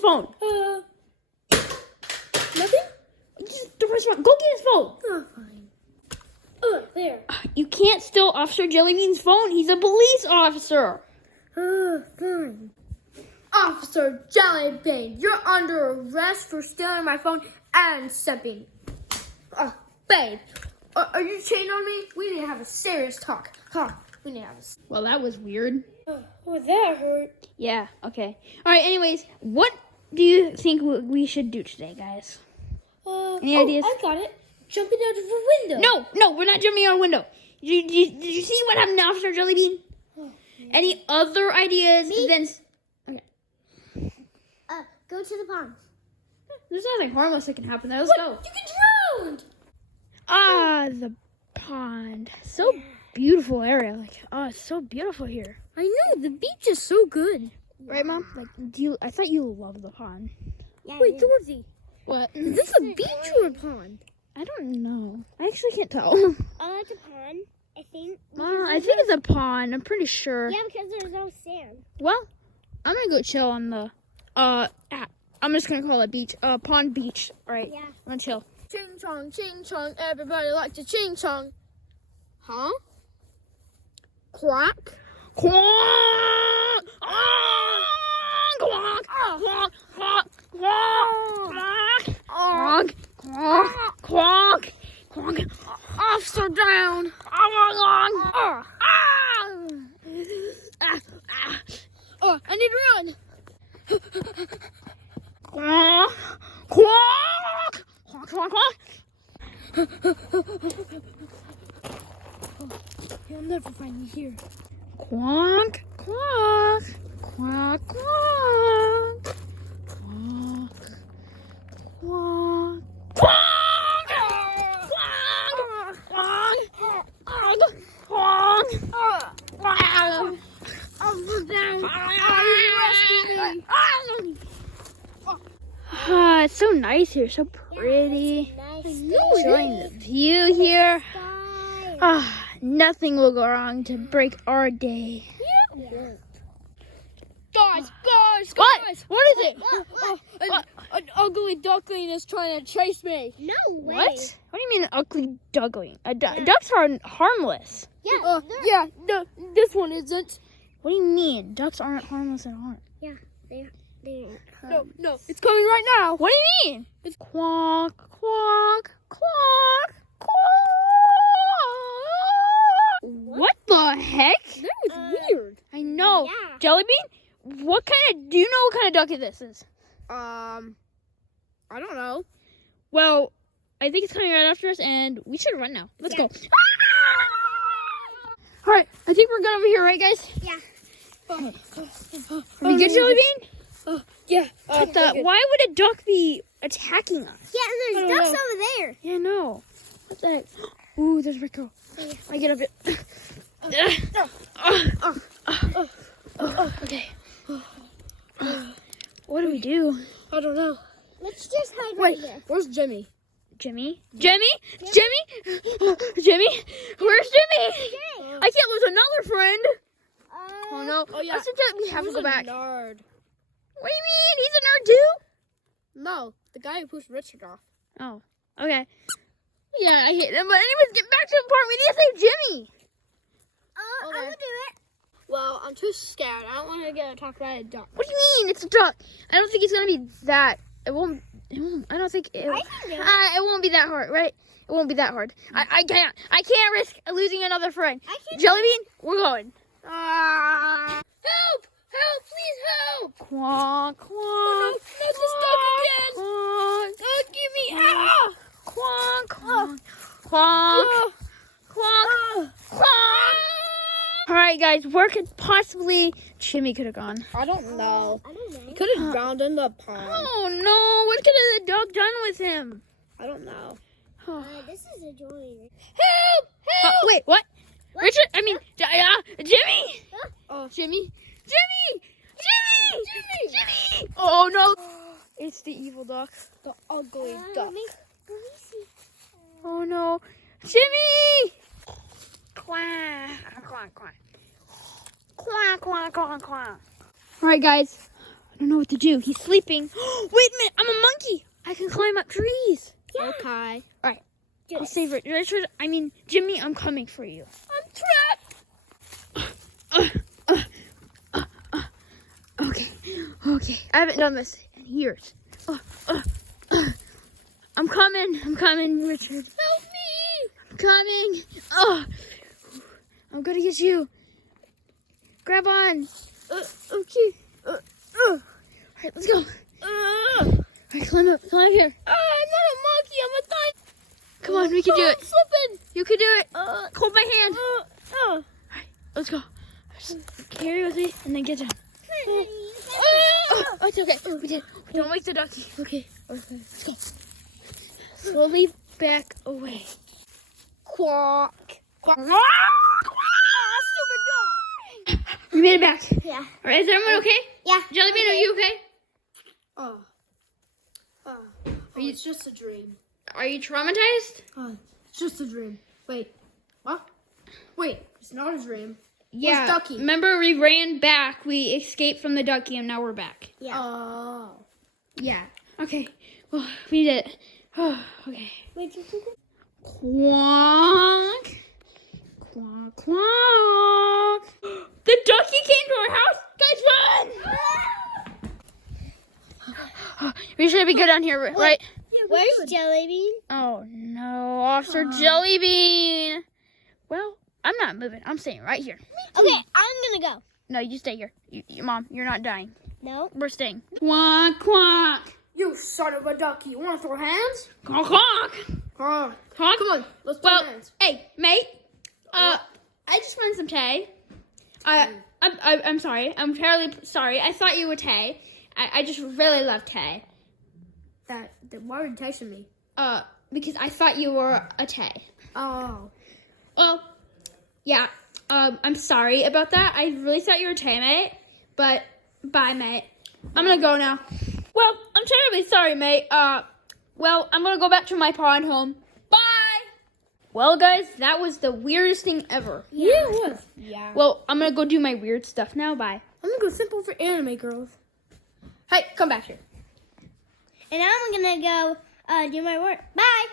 phone. Nothing? Just the restaurant. Go get his phone. Oh, fine. There. You can't steal Officer Jellybean's phone. He's a police officer. Fine. Officer Jellybean, you're under arrest for stealing my phone and stepping. Babe, are you cheating on me? We need to have a serious talk. We need to have a... Well, that was weird. that hurt. Yeah, okay. All right, anyways, what do you think we should do today, guys? Any ideas? I got it. Jumping out of a window. No, we're not jumping out a window. Did you see what happened to Officer Jellybean? Any other ideas? Me? Then... Okay. Go to the pond. There's nothing harmless that can happen there. Let's go. You can drown. The pond. So beautiful area. It's so beautiful here. I know, the beach is so good. Right, Mom? I thought you loved the pond. Yeah, Wait, Dorothy, What? is this a beach or a pond? I don't know. I actually can't tell. it's a pond, I think. I think it's a pond. I'm pretty sure. Yeah, because there's no sand. Well, I'm gonna go chill on the I'm just gonna call it beach. Pond beach. All right. Yeah. I'm gonna chill. Ching chong, everybody likes to ching chong. Huh? Quack. Quack! Quack! Quack! Quack! Quack! Quack! Quack! Quack! Officer down! I need to run. Quack! Quack! Quack! Quack! He'll never find me here. Quack! Quack! Quack! Quack! Quack! Quack! Quack! It's so nice here, so pretty. Nice. Enjoying the view here. Nothing will go wrong to break our day. Guys! What? What is it? An ugly duckling is trying to chase me. No way. What? What do you mean an ugly duckling? Ducks are harmless. Yeah. This one isn't. What do you mean? Ducks aren't harmless at all. No, it's coming right now. What do you mean? It's quack, quack, quack, quack. What the heck? That was weird. I know. Yeah. Jellybean, do you know what kind of duck this is? I don't know. Well, I think it's coming right after us, and we should run now. Let's go. All right, I think we're good over here, right, guys? Yeah. Are we good, Jellybean? Yeah. Why would a duck be attacking us? Yeah, and there's ducks over there. Yeah, no. What the heck? Ooh, there's Rico. I get up it. Okay. What do we do? I don't know. Let's just hide right here. Where's Jimmy? Jimmy? Jimmy? Jimmy? Jimmy? Where's Jimmy? I can't lose another friend. Oh no. Oh yeah. We have to go back. Nerd. What do you mean? He's a nerd too? No, the guy who pushed Richard off. Oh, okay. Yeah, I hate him. But anyways, get back to the part. We need to save Jimmy. I'm gonna do it. Well, I'm too scared. I don't want to get attacked by a duck. What do you mean? It's a duck. I don't think it's gonna be that. It won't. I don't think it. I can do it. It won't be that hard, right? It won't be that hard. I can't. I can't risk losing another friend. I can. Jellybean, we're going. Help! Help! Please help! Quack, quack. No, not this duck again! Quack, Give me ah! quack, quack, quack, quack, quack. All right, guys. Where could possibly Jimmy could have gone? I don't know. I don't know. He could have drowned in the pond. Oh no! What could have the dog done with him? I don't know. This is a joy. Help! Help! Wait, what? Richard? I mean, Jimmy! Oh, Jimmy! Jimmy! Jimmy! Jimmy! Oh no! It's the evil duck. the ugly duck. Let me see. Oh no! Jimmy! Quack! Quack! Quack! Quack! Quack! Quack! Quack! All right, guys. don't know what to do. He's sleeping. Wait a minute, I'm a monkey. I can climb up trees. Yeah. Okay. All right, I'll save it. Richard, I mean, Jimmy, I'm coming for you. I'm trapped. Okay. I haven't done this in years. I'm coming, Richard. Help me! I'm coming. I'm gonna get you. Grab on. Okay. All right, let's go. All right, climb here. I'm not a monkey. I'm a thigh. Come on, we can do it. I'm slipping. You can do it. Hold my hand. All right, let's go. Carry with me and then get down. It's okay. We did. Don't wake the ducky. Okay. Let's go. Slowly back away. Quack. Quack. Stupid dog. We made it back. Yeah. All right, is everyone okay? Yeah. Jellybean, are you okay? It's just a dream. Are you traumatized? It's just a dream. Wait. What? Wait, it's not a dream. Yeah. Where's Ducky? Remember, we ran back. We escaped from the ducky, and now we're back. Yeah. Oh. Yeah. Okay. Well, we did it. Okay. Wait, you can Quack. Quack, quack. The ducky came to our house. Guys, run! We should be good down here, right? Where's Jellybean? Oh, no. Officer Jellybean. Well, I'm not moving. I'm staying right here. Okay, I'm gonna go. No, you stay here. Mom, you're not dying. No. We're staying. Quack, quack. You son of a ducky. You want to throw hands? Quack, quack. Quack. Quack. Come on, let's throw Well, hands. hey, mate. I just found some Tay. I'm sorry. I'm terribly sorry. I thought you were Tay. I just really love Tay. Why are you texting me? Because I thought you were a Tay. Oh. Well, yeah. I'm sorry about that. I really thought you were Tay, mate. But bye, mate. I'm gonna go now. Well, I'm terribly sorry, mate. Well, I'm gonna go back to my pond home. Bye. Well, guys, that was the weirdest thing ever. Yeah, it was. Yeah. Well, I'm gonna go do my weird stuff now. Bye. I'm gonna go simple for anime girls. Hey, come back here. And I'm gonna go do my work. Bye.